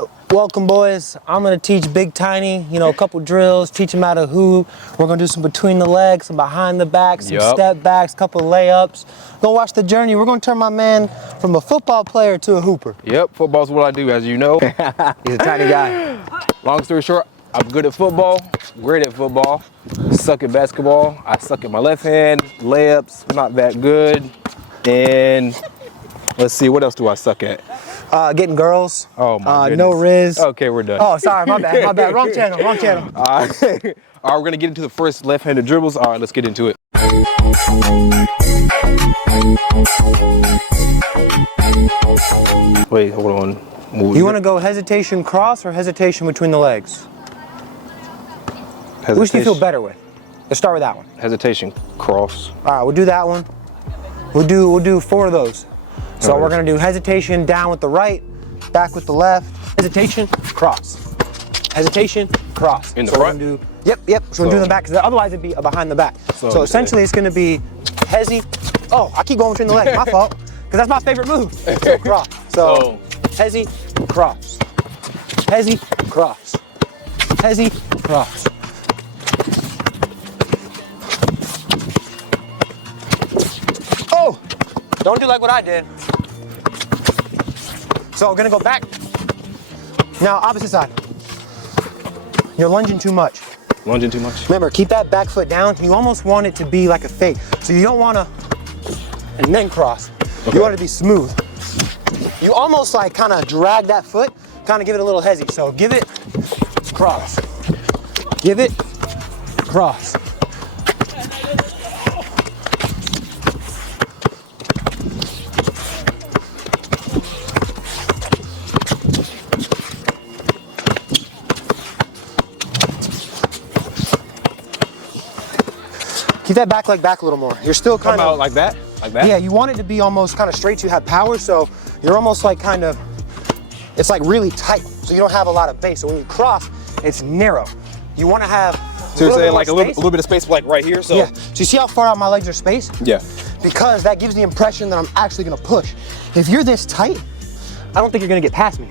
All right, welcome boys. I'm gonna teach Big Tiny, a couple drills, teach him how to hoop. We're gonna do some between the legs, some behind the back, some step backs, couple layups. Go watch the journey. We're gonna turn my man from a football player to a hooper. Yep, football's what I do, as you know. He's a tiny guy. Long story short, I'm good at football, great at football, suck at basketball. I suck at my left hand, layups, not that good. And let's see, what else do I suck at? Getting girls. Oh my goodness. No Riz. Okay, we're done. Oh, sorry, my bad. Wrong channel. All right, we're gonna get into the first left-handed dribbles. All right, let's get into it. Wait, hold on. You want to go hesitation cross or hesitation between the legs? Hesitation. Which do you feel better with? Let's start with that one. Hesitation cross. All right, we'll do that one. We'll do 4 of those. So we're gonna do hesitation down with the right, back with the left, hesitation, cross. Hesitation, cross. In the front? Yep. So we're doing the back, because otherwise it'd be a behind the back. So essentially it's gonna be hezi. Oh, I keep going between the legs, my fault. Because that's my favorite move. So cross. So hezi, cross. Hezi, cross. Hezi, cross. Oh! Don't do like what I did. So we're gonna go back. Now, opposite side. You're lunging too much. Lunging too much? Remember, keep that back foot down. You almost want it to be like a fake. So you don't wanna, and then cross. Okay. You want it to be smooth. You almost like kind of drag that foot, kind of give it a little hezzy. So give it, cross. Give it, cross. Keep that back leg back a little more. You're still kind of like that? Like that? Yeah, you want it to be almost kind of straight so you have power, so you're almost like kind of, it's like really tight, so you don't have a lot of base. So when you cross, it's narrow. You want to have so you're saying like a little bit of space like right here? So yeah. So you see how far out my legs are spaced? Yeah. Because that gives the impression that I'm actually gonna push. If you're this tight, I don't think you're gonna get past me.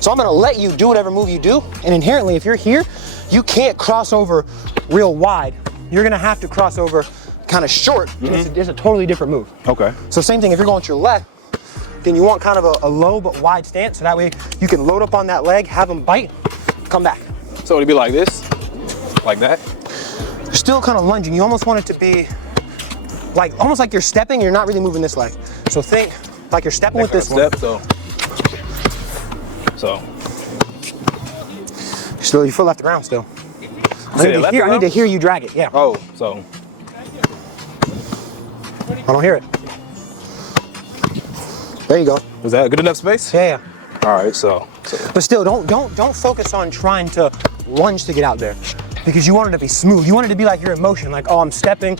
So I'm gonna let you do whatever move you do, and inherently if you're here, you can't cross over real wide. You're gonna have to cross over kind of short, and it's a totally different move. Okay. So same thing, if you're going to your left, then you want kind of a low but wide stance, so that way you can load up on that leg, have them bite, come back. So it'd be like this, like that? You're still kind of lunging. You almost want it to be like, almost like you're stepping, you're not really moving this leg. So think like you're stepping with this one. So. Still, your foot left the ground still. I need to hear you drag it, yeah. Oh, so. I don't hear it. There you go. Is that a good enough space? Yeah. All right, so. But still, don't focus on trying to lunge to get out there, because you want it to be smooth. You want it to be like you're in motion, like, oh, I'm stepping,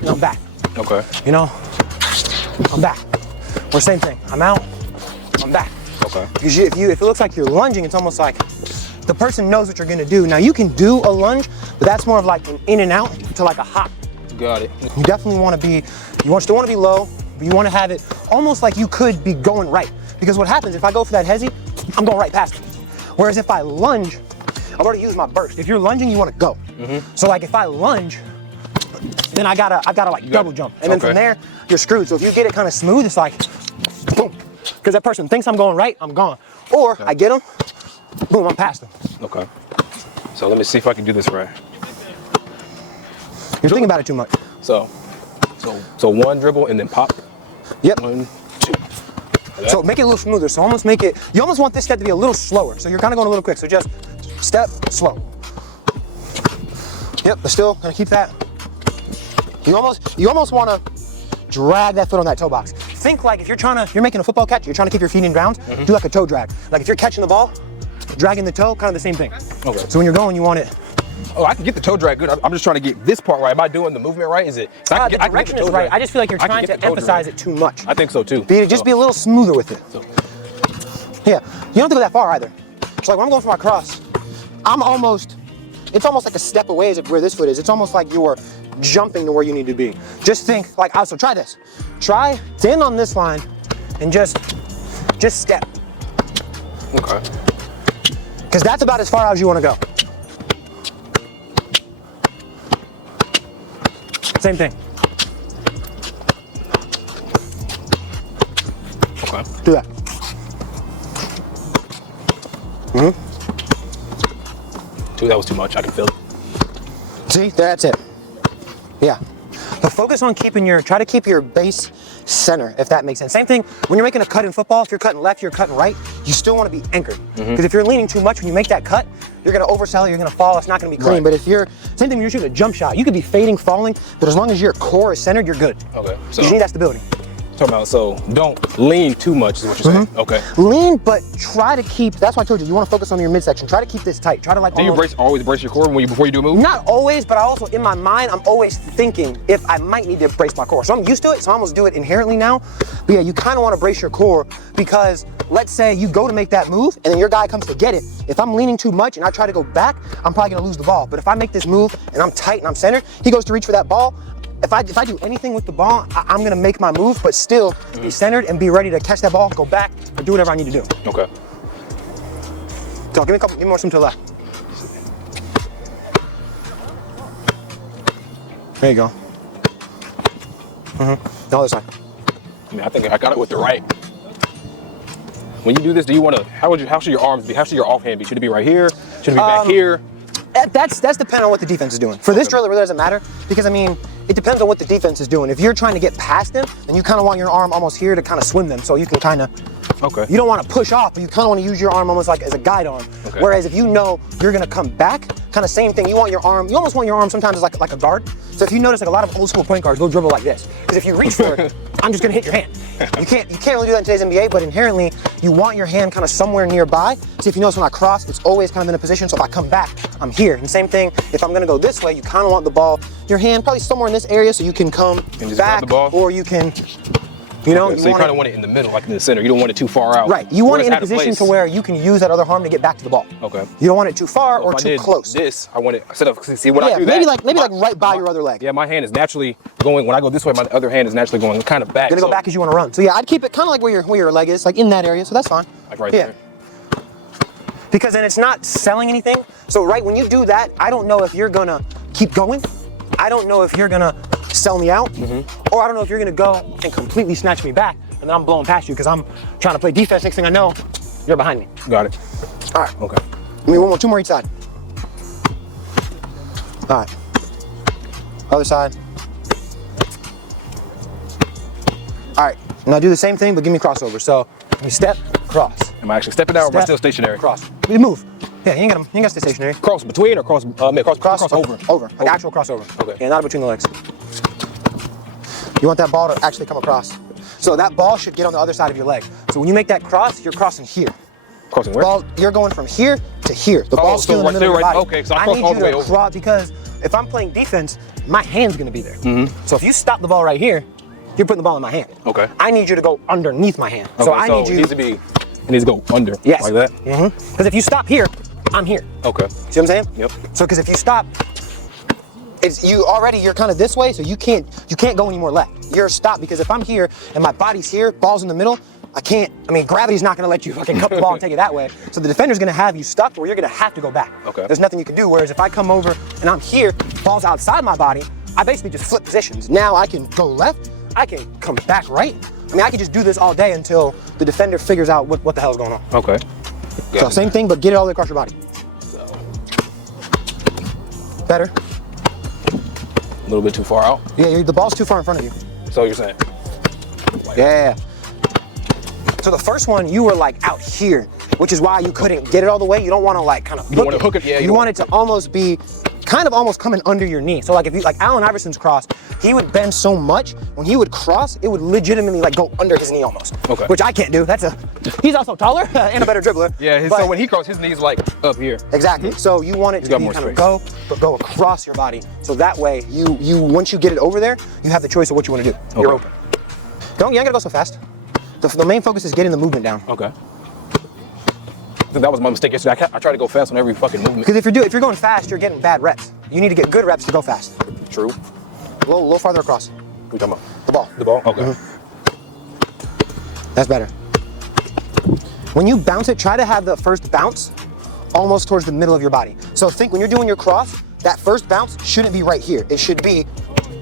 and I'm back. Okay. I'm back. Or same thing, I'm out, I'm back. Okay. Because if it looks like you're lunging, it's almost like the person knows what you're gonna do. Now you can do a lunge, but that's more of like an in and out to like a hop. Got it. You definitely want to be, still want to be low, but you want to have it almost like you could be going right. Because what happens if I go for that hezzy, I'm going right past it. Whereas if I lunge, I've already used my burst. If you're lunging, you want to go. So like if I lunge, then I've gotta like double jump. And then from there, you're screwed. So if you get it kind of smooth, it's like, boom. Because that person thinks I'm going right, I'm gone. Or I get them, boom, I'm past them. Okay. So let me see if I can do this right. You're thinking about it too much. So one dribble and then pop. Yep. 1, 2. Like so make it a little smoother. So almost make it, you almost want this step to be a little slower. So you're kind of going a little quick. So just step, slow. Yep, but still gonna keep that. You almost want to drag that foot on that toe box. Think like if you're making a football catch, you're trying to keep your feet in bounds, do like a toe drag. Like if you're catching the ball, dragging the toe, kind of the same thing. Okay. So when you're going, you want it. Oh, I can get the toe drag good. I'm just trying to get this part right. Am I doing the movement right? Is it? The direction is right. I just feel like you're trying to emphasize it too much. I think so too. Just be a little smoother with it. Yeah, you don't have to go that far either. So like when I'm going for my cross, it's almost like a step away as where this foot is. It's almost like you're jumping to where you need to be. Just think like, so try this. Try stand on this line and just step. Okay. Because that's about as far out as you want to go. Same thing. Okay. Do that. Dude, that was too much. I can feel it. See, that's it. Yeah. But focus on try to keep your base center, if that makes sense. Same thing when you're making a cut in football. If you're cutting left, you're cutting right, you still want to be anchored. Because if you're leaning too much when you make that cut, you're going to oversell it, you're going to fall, it's not going to be clean. Right. But if same thing when you're shooting a jump shot, you could be fading, falling, but as long as your core is centered, you're good. Okay. So You need that stability. talking about, so don't lean too much is what you're saying. Okay. Lean, but try to keep, that's why I told you, you want to focus on your midsection. Try to keep this tight. Try to like Do you always brace your core before you do a move? Not always, but I also, in my mind, I'm always thinking if I might need to brace my core. So I'm used to it, so I almost do it inherently now. But yeah, you kind of want to brace your core because let's say you go to make that move and then your guy comes to get it. If I'm leaning too much and I try to go back, I'm probably going to lose the ball. But if I make this move and I'm tight and I'm centered, he goes to reach for that ball. If I do anything with the ball, I'm going to make my move, but still be centered and be ready to catch that ball, go back, or do whatever I need to do. Okay. So give me more swim to the left. There you go. The other side. I mean, I think I got it with the right. When you do this, do you want to, how should your arms be? How should your offhand be? Should it be right here? Should it be back here? That's dependent on what the defense is doing. For this drill, it really doesn't matter because I mean, it depends on what the defense is doing. If you're trying to get past them, then you kind of want your arm almost here to kind of swim them, so you can kind of. Okay. You don't want to push off, but you kind of want to use your arm almost like as a guide arm. Okay. Whereas if you know you're gonna come back, kind of same thing. You want your arm. You almost want your arm sometimes as like a guard. So if you notice, like a lot of old school point guards, they'll dribble like this. Because if you reach for it, I'm just gonna hit your hand. You can't really do that in today's NBA. But inherently, you want your hand kind of somewhere nearby. So if you notice when I cross, it's always kind of in a position. So if I come back, I'm here. And same thing, if I'm gonna go this way, you kind of want the ball, your hand probably somewhere in this area, so you can come just back, grab the ball? or you can. You know, Okay, so you kind of want it in the middle, like in the center. You don't want it too far out. Right. You want it in a out of position place. to where you can use that other arm to get back to the ball. Okay. You don't want it too far or If I too did close. This, I want it instead of see when I Yeah, do maybe that. like right by your other leg. Yeah, my hand is naturally going. When I go this way, my other hand is naturally going kind of back. You're gonna go back as you want to run. So yeah, I'd keep it kind of like where your leg is, like in that area. So that's fine. Like right Yeah. there. Because then it's not selling anything. So right when you do that, I don't know if you're gonna keep going. I don't know if you're gonna sell me out, or I don't know if you're gonna go and completely snatch me back, and then I'm blowing past you because I'm trying to play defense. Next thing I know, you're behind me. Got it. All right. Okay. I mean, two more each side. All right. Other side. All right. Now do the same thing, but give me crossover. So you step, cross. Am I actually stepping out or am I Step, still stationary? Cross. You move. Yeah, you ain't gotta stay stationary. Cross between or cross over? Over. Like actual crossover. Okay. Yeah, not between the legs. You want that ball to actually come across. So that ball should get on the other side of your leg. So when you make that cross, you're crossing here. Crossing where? Ball, you're going from here to here. The ball's so still in the right middle of there, your right- body. okay, so I cross all the way over. Cross because if I'm playing defense, my hand's gonna be there. So if you stop the ball right here, you're putting the ball in my hand. Okay. I need you to go underneath my hand. So Okay, I need it you. needs to go under. Yes. Like that? Because if you stop here, I'm here. Okay. See what I'm saying? Yep. So because if you stop, you're kind of this way, so you can't go any more left. You're stopped because if I'm here and my body's here, ball's in the middle, gravity's not gonna let you fucking cup the ball and take it that way. So the defender's gonna have you stuck where you're gonna have to go back. Okay. There's nothing you can do. Whereas if I come over and I'm here, ball's outside my body, I basically just flip positions. Now I can go left, I can come back right. I mean, I can just do this all day until the defender figures out what the hell's going on. Okay. So same thing, but get it all the way across your body. Better. A little bit too far out. Yeah, the ball's too far in front of you. So you're saying? Yeah. So the first one, you were like out here, which is why you couldn't get it all the way. You don't want to like kind of don't wanna hook it, yeah, You you want it to almost be kind of almost coming under your knee. So like if you like Allen Iverson's cross, he would bend so much when he would cross, it would legitimately like go under his knee almost. Okay. Which I can't do. He's also taller and a better dribbler. Yeah, but- so when he crosses, his knee's like up here. Exactly. So you want it He's to got be more kind of space. but go across your body. So that way, you once you get it over there, you have the choice of what you want to do. You're Okay. open. You ain't gotta go so fast. The main focus is getting the movement down. Okay. I think that was my mistake yesterday. I try to go fast on every fucking movement. Because if you're going fast, you're getting bad reps. You need to get good reps to go fast. True. A little farther across. What are you talking about? The ball. The ball? Okay. That's better. When you bounce it, try to have the first bounce almost towards the middle of your body. So think when you're doing your cross, that first bounce shouldn't be right here. It should be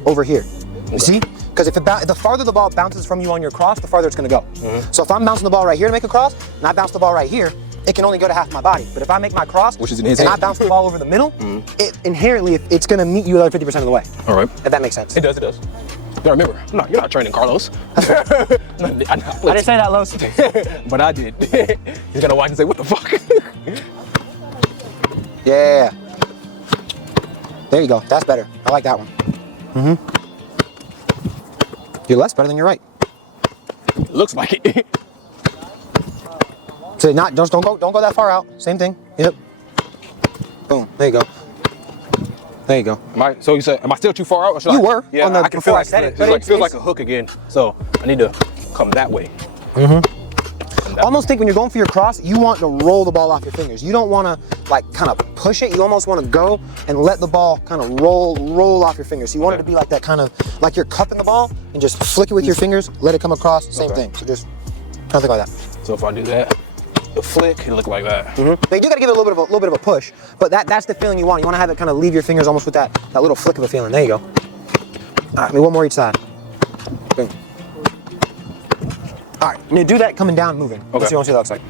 over here. You see? Because if the farther the ball bounces from you on your cross, the farther it's going to go. So if I'm bouncing the ball right here to make a cross, and I bounce the ball right here, it can only go to half my body. But if I make my cross, which is in his and hand, I bounce the ball over the middle, it inherently, it's going to meet you the other 50% of the way. All right. If that makes sense. It does. Now remember, you're not training Carlos. I didn't say that, Los. But I did. He's gonna watch and say, "What the fuck?" Yeah. There you go. That's better. I like that one. Your left's better than your right. Looks like it. So don't go that far out. Same thing. Yep. Boom. There you go. There you go. So you said, am I still too far out? Or should You I? were. Yeah, I can feel like it. it feels like a hook again. So I need to come that way. Almost think when you're going for your cross, you want to roll the ball off your fingers. You don't want to like kind of push it. You almost want to go and let the ball kind of roll off your fingers. So you want it to be like that, kind of like you're cupping the ball and just flick it with your fingers, let it come across. Same thing. So just kind of think like that. So if I do that, the flick, it'll look like that. But you do got to give it a little bit of a push. But that's the feeling you want. You want to have it kind of leave your fingers almost with that little flick of a feeling. There you go. All right, maybe one more each side. Boom. All right, now do that coming down, moving. Okay. Let's see what that looks like.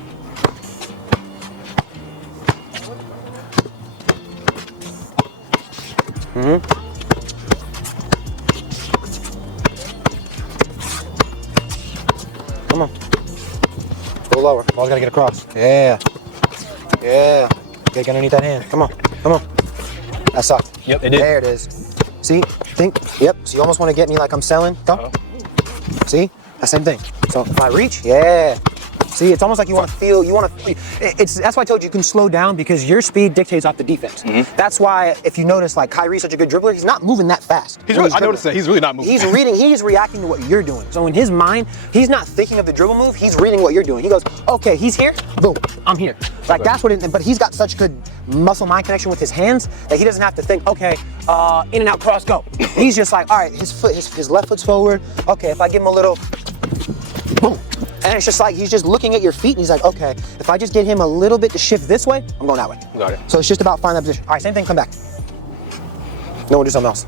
Come on. Go lower. Ball's got to get across. Yeah. Yeah. Get underneath that hand. Come on. Come on. That sucked. Yep, it did. There it is. See? Think. Yep. So you almost want to get me like I'm selling. Go. See? That same thing. So if I reach, yeah. See, it's almost like you want to feel, that's why I told you can slow down, because your speed dictates off the defense. That's why, if you notice, like Kyrie's such a good dribbler, he's not moving that fast. I noticed that he's really not moving. He's reading, he's reacting to what you're doing. So in his mind, he's not thinking of the dribble move, he's reading what you're doing. He goes, okay, he's here, boom, I'm here. Like that's what but he's got such good muscle mind connection with his hands that he doesn't have to think, okay, in and out cross, go. He's just like, all right, his left foot's forward. Okay, if I give him a little, boom. And it's just like, he's just looking at your feet and he's like, okay, if I just get him a little bit to shift this way, I'm going that way. Got it. So it's just about finding that position. All right, same thing, come back. No, we'll do something else.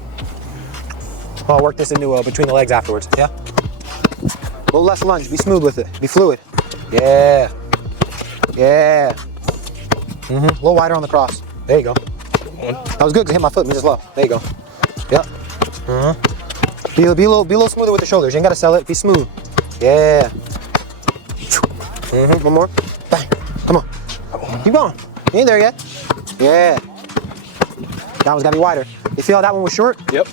I'll work this into between the legs afterwards, yeah? A little less lunge, be smooth with it, be fluid. Yeah. Yeah. A little wider on the cross. There you go. That was good, because I hit my foot, means it's low. There you go. Yep. Be a little smoother with the shoulders. You ain't got to sell it, be smooth. Yeah. One more. Bang. Come on. Keep going. You ain't there yet. Yeah. That one's got to be wider. You feel how that one was short? Yep.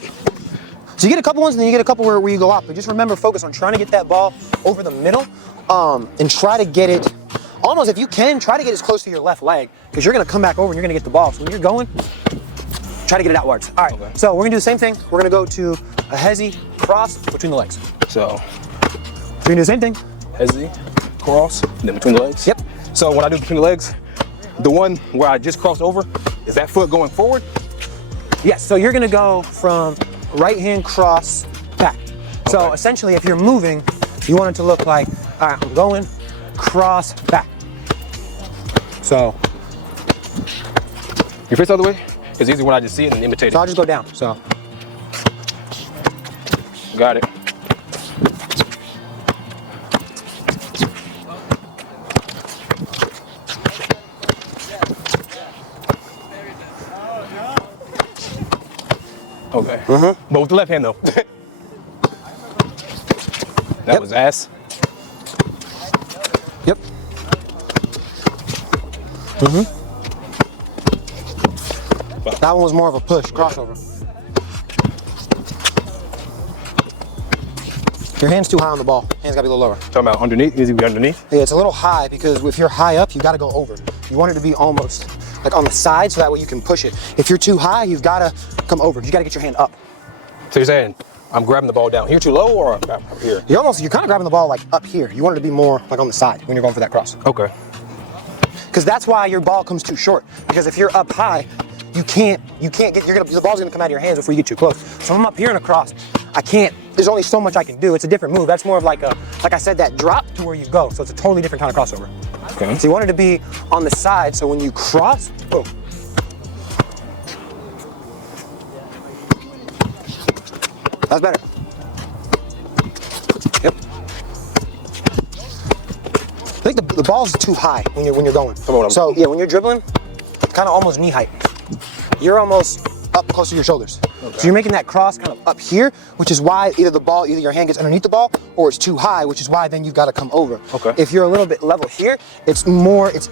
So you get a couple ones and then you get a couple where you go up. But just remember, focus on trying to get that ball over the middle and try to get it, almost if you can, try to get as close to your left leg, because you're going to come back over and you're going to get the ball. So when you're going, try to get it outwards. All right. Okay. So we're going to do the same thing. We're going to go to a hezi cross between the legs. So we're going to do the same thing. Hezi, cross, and then between the legs? Yep. So when I do between the legs, the one where I just crossed over, is that foot going forward? Yes, so you're gonna go from right hand cross back. So essentially, if you're moving, you want it to look like, all right, I'm going cross back. So. You face the other way? It's easy when I just see it and imitate it. So I'll just go down, so. Got it. Okay. But with the left hand though. That was ass. Yep. That one was more of a push, crossover. Your hand's too high on the ball. Hand's gotta be a little lower. Talking about underneath, easy to be underneath? Yeah, it's a little high because if you're high up, you gotta go over. You want it to be almost like on the side so that way you can push it. If you're too high, you've gotta come over. You gotta get your hand up. So you're saying I'm grabbing the ball down here too low or up here? You're kind of grabbing the ball like up here. You want it to be more like on the side when you're going for that cross. Okay. Because that's why your ball comes too short. Because if you're up high, you can't get, the ball's gonna come out of your hands before you get too close. So I'm up here in a cross. I can't there's only so much I can do. It's a different move. That's more of like I said, that drop to where you go. So it's a totally different kind of crossover. Okay. So you want it to be on the side, so when you cross, boom. That's better. Yep. I think the ball's too high when you're going. So yeah, when you're dribbling, kind of almost knee height. You're almost up close to your shoulders. Okay. So you're making that cross kind of up here, which is why either your hand gets underneath the ball, or it's too high, which is why then you've got to come over. Okay. If you're a little bit level here, it's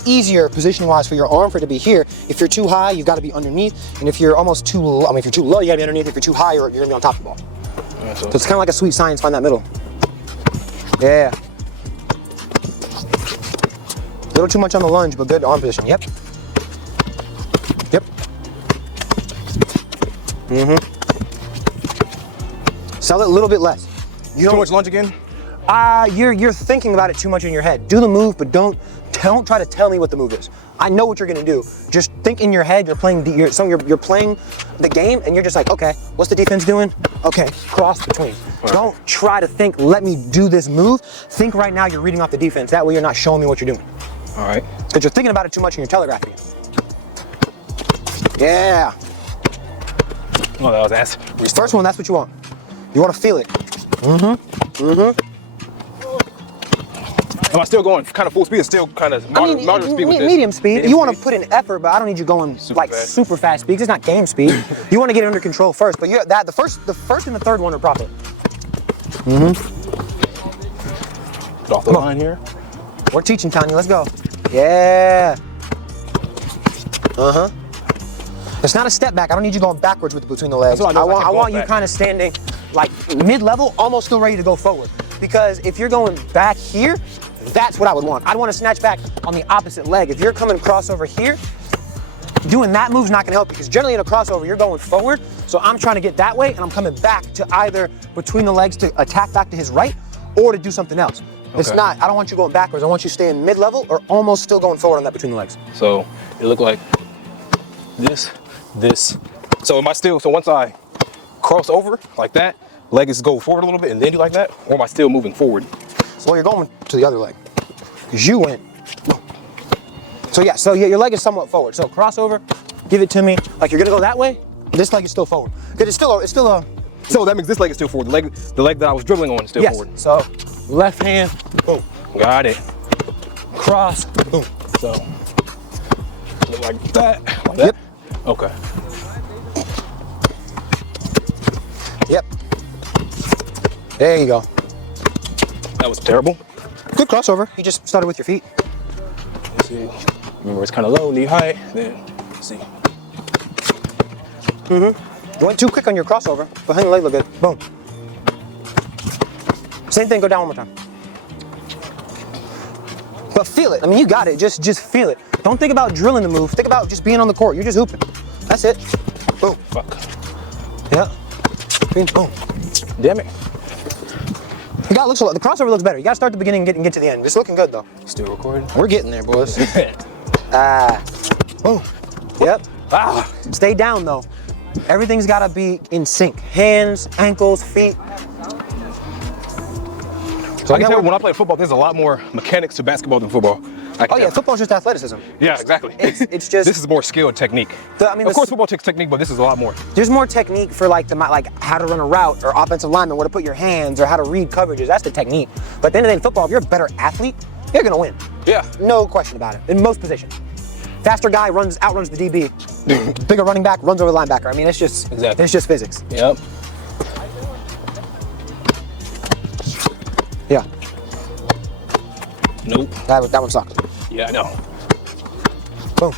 easier position-wise for your arm for it to be here. If you're too high, you've got to be underneath, and if you're almost too low, if you're too low, you got to be underneath. If you're too high, you're gonna be on top of the ball. Yeah, so it's kind of like a sweet science, find that middle. Yeah. A little too much on the lunge, but good arm position. Yep. Yep. Sell it a little bit less. Too much lunge again? You're thinking about it too much in your head. Do the move, but don't try to tell me what the move is. I know what you're gonna do. Just think in your head. You're playing the game, and you're just like, okay, what's the defense doing? Okay, cross between. Right. Don't try to think. Let me do this move. Think right now. You're reading off the defense. That way, you're not showing me what you're doing. All right. Because you're thinking about it too much and you're telegraphing it. Yeah. Oh, that was ass. First one, that's what you want. You want to feel it. Am I still going kind of full speed? It's still kind of moderate speed with this? Medium speed. You want to put in effort, but I don't need you going super fast speed. It's not game speed. You want to get it under control first. But the first and the third one are proper. Get off the line here. We're teaching, Tanya. Let's go. Yeah. It's not a step back. I don't need you going backwards between the legs. I want you kind of standing like mid-level, almost still ready to go forward. Because if you're going back here, that's what I would want. I'd want to snatch back on the opposite leg. If you're coming crossover here, doing that move's not going to help you, because generally in a crossover, you're going forward. So I'm trying to get that way, and I'm coming back to either between the legs to attack back to his right or to do something else. Okay. It's not, I don't want you going backwards. I want you staying mid-level or almost still going forward on that between the legs. So it looked like this. So once I cross over like that, leg is go forward a little bit and then do like that, or am I still moving forward? Well, you're going to the other leg, because you went. So yeah, your leg is somewhat forward. So crossover, give it to me. Like you're gonna go that way, this leg is still forward. Because it's still a. So that means this leg is still forward. The leg that I was dribbling on is still forward. So left hand, boom. Got it. Cross, boom. So like that. Like that? Yep. Okay. Yep. There you go. That was terrible. Good crossover. You just started with your feet. Let's see. Remember, it's kind of low, knee height. Then, let's see. You went too quick on your crossover, but hang the leg look good. Boom. Same thing, go down one more time. But feel it. I mean, you got it. Just feel it. Don't think about drilling the move. Think about just being on the court. You're just hooping. That's it. Boom. Fuck. Yeah. Boom. Damn it. The crossover looks better. You gotta start the beginning and get to the end. It's looking good though. Still recording? We're getting there, boys. Boom. Yep. Stay down though. Everything's gotta be in sync. Hands, ankles, feet. So I can tell when I play football, there's a lot more mechanics to basketball than football. Oh yeah, football's just athleticism. Yeah, exactly. It's just. This is more skill and technique. Of course, football takes technique, but this is a lot more. There's more technique for like how to run a route or offensive lineman, where to put your hands or how to read coverages. That's the technique. But at the end of the day, in football, if you're a better athlete, you're gonna win. Yeah. No question about it. In most positions, faster guy outruns the DB. Bigger running back runs over the linebacker. I mean, it's just physics. Yep. Yeah. Nope. That one sucked. Yeah, I know. Boom.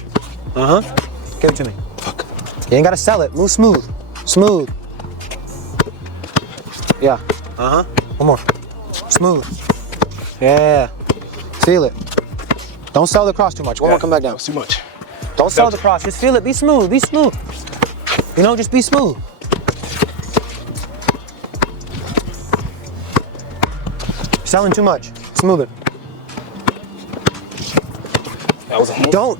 Give it to me. Fuck. You ain't gotta sell it. Move smooth. Smooth. Yeah. One more. Smooth. Yeah. Feel it. Don't sell the cross too much. One more, come back down. That was too much. Don't sell the cross. Just feel it. Be smooth. Be smooth. You know, just be smooth. Selling too much. Smooth it. That was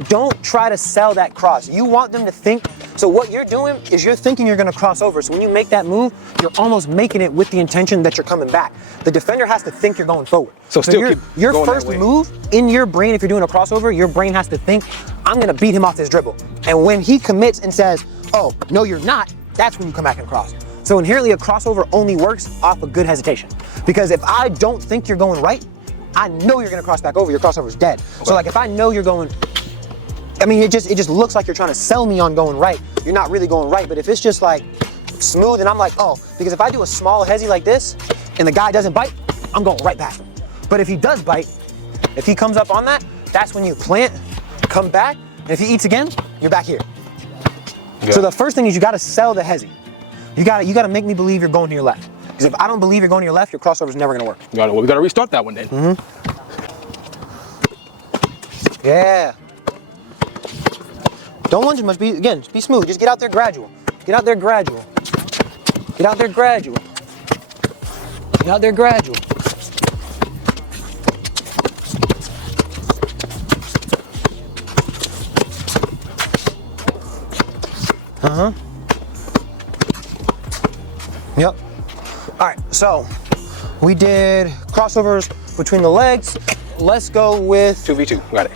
Don't try to sell that cross. You want them to think. So what you're doing is you're thinking you're gonna cross over. So when you make that move, you're almost making it with the intention that you're coming back. The defender has to think you're going forward. So still keep your going first that way. move in your brain, if you're doing a crossover, your brain has to think, I'm gonna beat him off this dribble. And when he commits and says, oh, no, you're not, that's when you come back and cross. So inherently a crossover only works off of good hesitation. Because if I don't think you're going right, I know you're gonna cross back over, your crossover's dead. So like if I know you're going, I mean, it just looks like you're trying to sell me on going right. You're not really going right, but if it's just like smooth and I'm like, oh, because if I do a small hezzy like this and the guy doesn't bite, I'm going right past him. But if he does bite, if he comes up on that, that's when you plant, come back, and if he eats again, you're back here. Yeah. So the first thing is you gotta sell the hezzy. You gotta make me believe you're going to your left. Because if I don't believe you're going to your left, your crossover's never gonna work. Well, we gotta restart that one then. Yeah. Don't lunge as much. Just be smooth. Just get out there gradual. Get out there gradual. Get out there gradual. Get out there gradual. Yep. All right, so we did crossovers between the legs. Let's go with 2v2. Got it.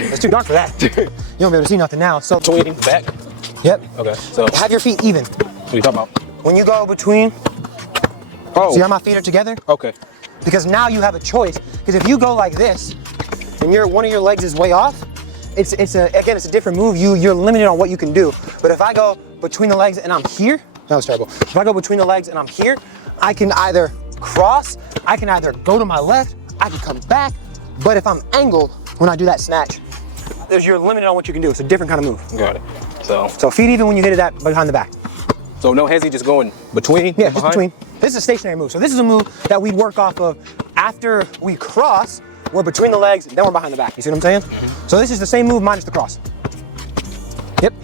It's too dark for that. You won't be able to see nothing now. So Between back. Yep. Okay. So Have your feet even. what are you talking about? When you go between, Oh. see how my feet are together? Okay. Because now you have a choice. Because if you go like this, and one of your legs is way off, it's a different move. You're limited on what you can do. But if I go between the legs and I'm here, that was terrible. If I go between the legs and I'm here, I can either cross, I can either go to my left, I can come back. But if I'm angled when I do that snatch, you're limited on what you can do. It's a different kind of move. Got it. So feet even when you hit it that behind the back. so no hezzy, just going between. Yeah, just behind? between. This is a stationary move. So this is a move that we work off of after we cross. We're between the legs, then we're behind the back. You see what I'm saying? So this is the same move minus the cross. Yep.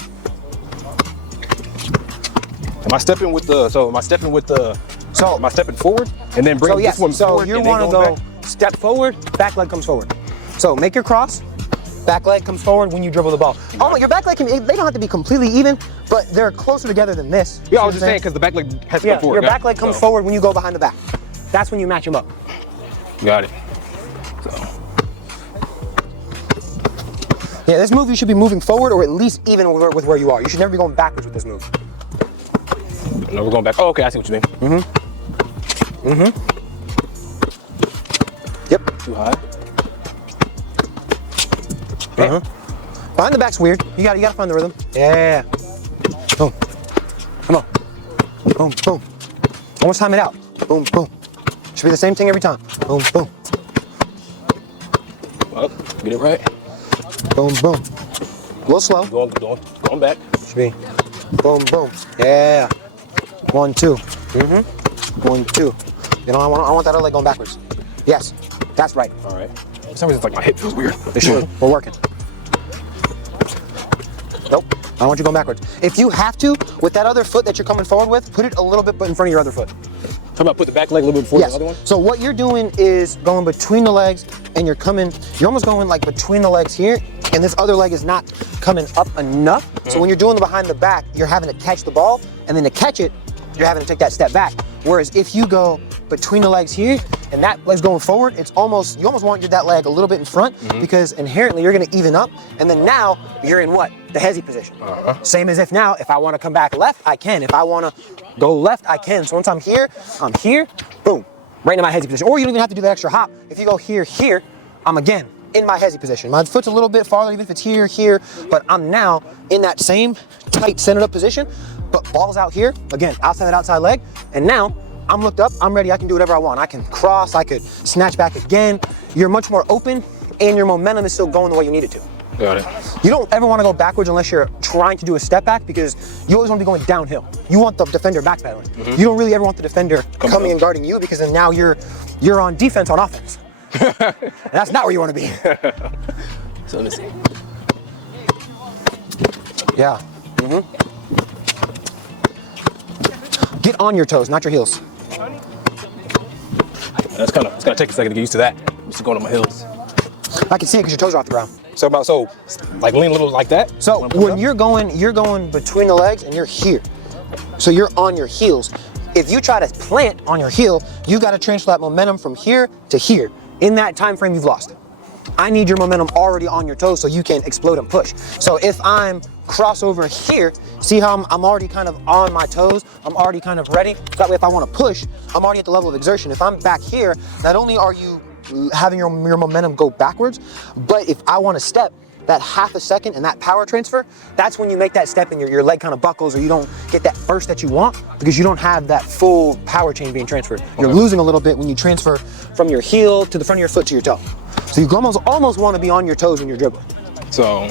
Am I stepping with the? So am I stepping with the? So Am I stepping forward and then bring So yes, this one so forward? you and then want to going go back? step forward, back leg comes forward. So make your cross, back leg comes forward when you dribble the ball. Oh, your back leg they don't have to be completely even, but they're closer together than this. Yeah, I See was what just I'm saying because the back leg has to Yeah, come forward. your Got back it. leg comes So, forward when you go behind the back. That's when you match them up. Got it. Yeah, this move you should be moving forward or at least even with where you are. You should never be going backwards with this move. No, we're going back. Oh, okay, I see what you mean. Yep. Too high. Behind the back's weird. You gotta find the rhythm. Yeah. Boom. Come on. Boom, boom. Almost time it out. Boom, boom. Should be the same thing every time. Boom, boom. Up. Get it right. Boom, boom. A little slow. Going back. Should be boom, boom. Yeah. 1, 2. 1, 2. You know, I want that other leg going backwards. Yes. That's right. All right. For some reason, it's like my hip feels weird. It should. We're working. Nope. I want you going backwards. If you have to, with that other foot that you're coming forward with, put it a little bit in front of your other foot. Talking about put the back leg a little bit before Yes. the other one? So what you're doing is going between the legs and you're almost going like between the legs here, and this other leg is not coming up enough. So when you're doing the behind the back, you're having to catch the ball, and then to catch it, you're having to take that step back. Whereas if you go between the legs here and that leg's going forward, you almost want that leg a little bit in front because inherently you're gonna even up, and then now you're in what? The hezzy position. Same as if I wanna come back left, I can. If I wanna go left, I can. So once I'm here, boom, right in my hezzy position. Or you don't even have to do the extra hop. If you go here, I'm again in my hezzy position. My foot's a little bit farther, even if it's here, but I'm now in that same tight centered up position, but ball's out here, again, outside that outside leg, and now I'm looked up, I'm ready, I can do whatever I want. I can cross, I could snatch back again. You're much more open, and your momentum is still going the way you need it to. Got it. You don't ever want to go backwards unless you're trying to do a step back, because you always want to be going downhill. You want the defender backpedaling. You don't really ever want the defender coming and guarding you, because then now you're on defense on offense. And that's not where you want to be. So let me see. Yeah. Get on your toes, not your heels. It's gonna take a second to get used to that. I'm just going on my heels. I can see it because your toes are off the ground. So like lean a little like that. So when you're going between the legs and you're here. So you're on your heels. If you try to plant on your heel, you got to transfer that momentum from here to here. In that time frame, you've lost it. I need your momentum already on your toes so you can explode and push. So if I'm crossover here, see how I'm already kind of on my toes, I'm already kind of ready. That way if I want to push, I'm already at the level of exertion. If I'm back here, not only are you having your momentum go backwards, but if I want to step, that half a second and that power transfer, that's when you make that step and your leg kind of buckles or you don't get that burst that you want because you don't have that full power chain being transferred. You're losing a little bit when you transfer from your heel to the front of your foot to your toe. So you almost want to be on your toes when you're dribbling. So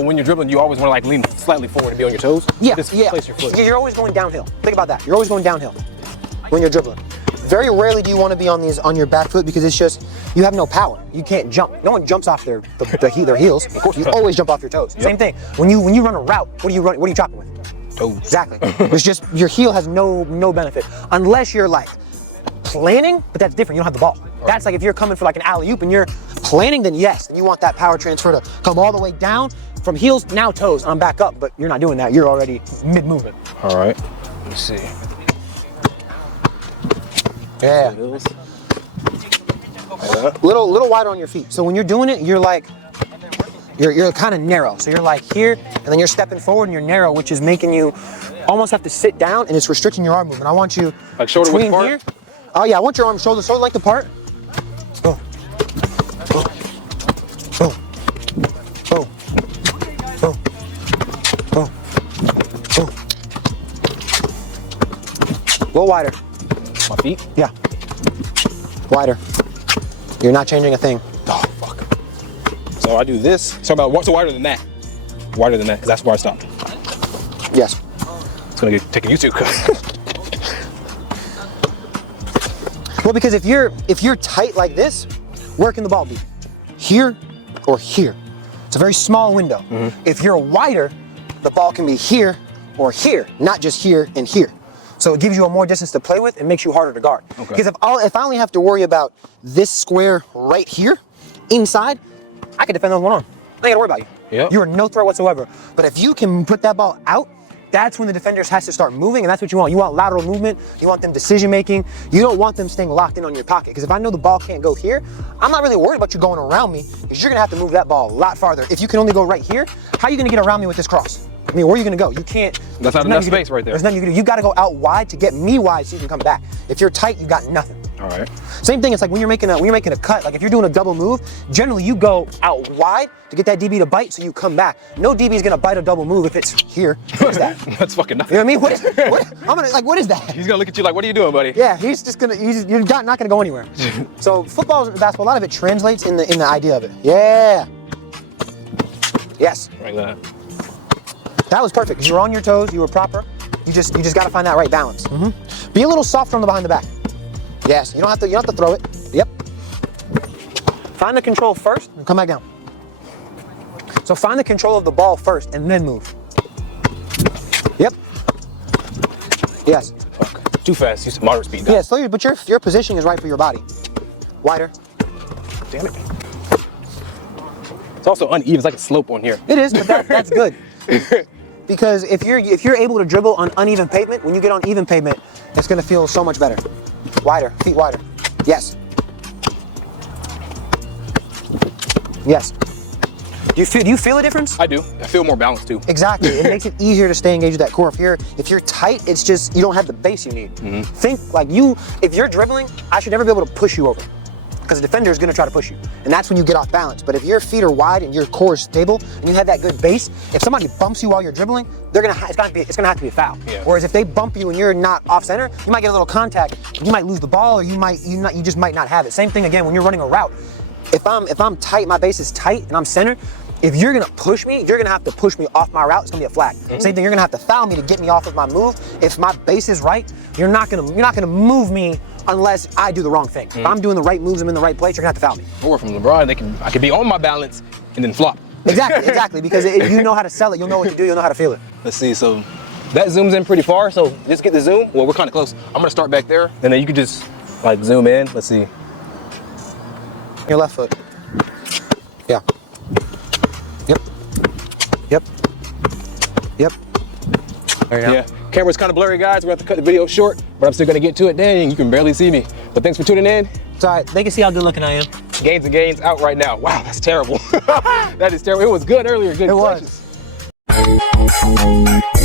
when you're dribbling, you always want to like lean slightly forward to be on your toes? Yeah, Just yeah. place your foot. You're always going downhill. Think about that. You're always going downhill when you're dribbling. Very rarely do you want to be on your back foot because it's just, you have no power. You can't jump. No one jumps off their heels. Of course you always jump off your toes. Yep. Same thing. When you run a route, what are you chopping with? Toes. Exactly. It's just, your heel has no benefit. Unless you're like planning, but that's different. You don't have the ball. That's like if you're coming for like an alley-oop and you're planning, then yes, and you want that power transfer to come all the way down from heels, now toes, and I'm back up, but you're not doing that. You're already mid-movement. All right. Let's see. Yeah. Little wider on your feet. So when you're doing it, you're like, you're kind of narrow. So you're like here, and then you're stepping forward and you're narrow, which is making you almost have to sit down and it's restricting your arm movement. I want you like shoulder width apart? Here. Oh yeah, I want your arms shoulder length apart. Boom. Boom. Boom. Boom. Boom. Boom. Boom. A little wider. My feet? Yeah. Wider. You're not changing a thing. Oh, fuck. So I do this. So wider than that. Wider than that, because that's where I stopped. Yes. It's gonna get taken used to. Well, because if you're tight like this, where can the ball be? Here or here? It's a very small window. Mm-hmm. If you're wider, the ball can be here or here, not just here and here. So it gives you a more distance to play with and makes you harder to guard. Okay. Because if I only have to worry about this square right here, inside, I can defend those one on. I ain't gotta worry about you. Yep. You are no threat whatsoever. But if you can put that ball out, that's when the defenders has to start moving, and that's what you want. You want lateral movement, you want them decision making. You don't want them staying locked in on your pocket. Because if I know the ball can't go here, I'm not really worried about you going around me, because you're gonna have to move that ball a lot farther. If you can only go right here, how are you gonna get around me with this cross? I mean, where are you gonna go? You can't. That's not enough space right there. There's nothing you can do. You gotta go out wide to get me wide so you can come back. If you're tight, you got nothing. All right. Same thing, it's like when you're making a cut, like if you're doing a double move, generally you go out wide to get that DB to bite so you come back. No DB is gonna bite a double move if it's here. What is that? That's fucking nothing. You know what I mean? What is that? He's gonna look at you like, what are you doing, buddy? Yeah, you're not gonna go anywhere. So football and basketball, a lot of it translates in the idea of it. Yeah. Yes. Like that. That was perfect. You were on your toes, you were proper. You just gotta find that right balance. Mm-hmm. Be a little softer on the behind the back. Yes, you don't have to throw it. Yep. Find the control first and come back down. So find the control of the ball first and then move. Yep. Yes. Fuck. Too fast. Use moderate speed down. Yeah, slowly, but your positioning is right for your body. Wider. Damn it. It's also uneven. It's like a slope on here. It is, but that's good. Because if you're able to dribble on uneven pavement, when you get on even pavement, it's gonna feel so much better. Wider, feet wider. Yes. Yes. Do you feel a difference? I do. I feel more balanced too. Exactly. It makes it easier to stay engaged with that core. If you're tight, it's just you don't have the base you need. Mm-hmm. Think like if you're dribbling, I should never be able to push you over. Because the defender is going to try to push you. And that's when you get off balance. But if your feet are wide and your core is stable and you have that good base, if somebody bumps you while you're dribbling, it's going to have to be a foul. Yeah. Whereas if they bump you and you're not off center, you might get a little contact. You might lose the ball, or you just might not have it. Same thing again when you're running a route. If I'm tight, my base is tight and I'm centered, if you're going to push me, you're going to have to push me off my route. It's going to be a flag. Mm-hmm. Same thing, you're going to have to foul me to get me off of my move. If my base is right, you're not going to move me unless I do the wrong thing. Mm-hmm. If I'm doing the right moves, I'm in the right place, you're gonna have to foul me. Or from LeBron, I could be on my balance and then flop. Exactly, because if you know how to sell it, you'll know what to do, you'll know how to feel it. Let's see, so that zooms in pretty far, so just get the zoom. Well, we're kind of close. I'm gonna start back there, and then you can just like zoom in. Let's see. Your left foot. Yeah. Yep. Yep. Yep. There you go. Yeah, camera's kind of blurry, guys. We're going to have to cut the video short, but I'm still going to get to it. Dang, you can barely see me. But thanks for tuning in. It's all right. They can see how good looking I am. Gains and Gains out right now. Wow, that's terrible. That is terrible. It was good earlier. Good It clutches. was.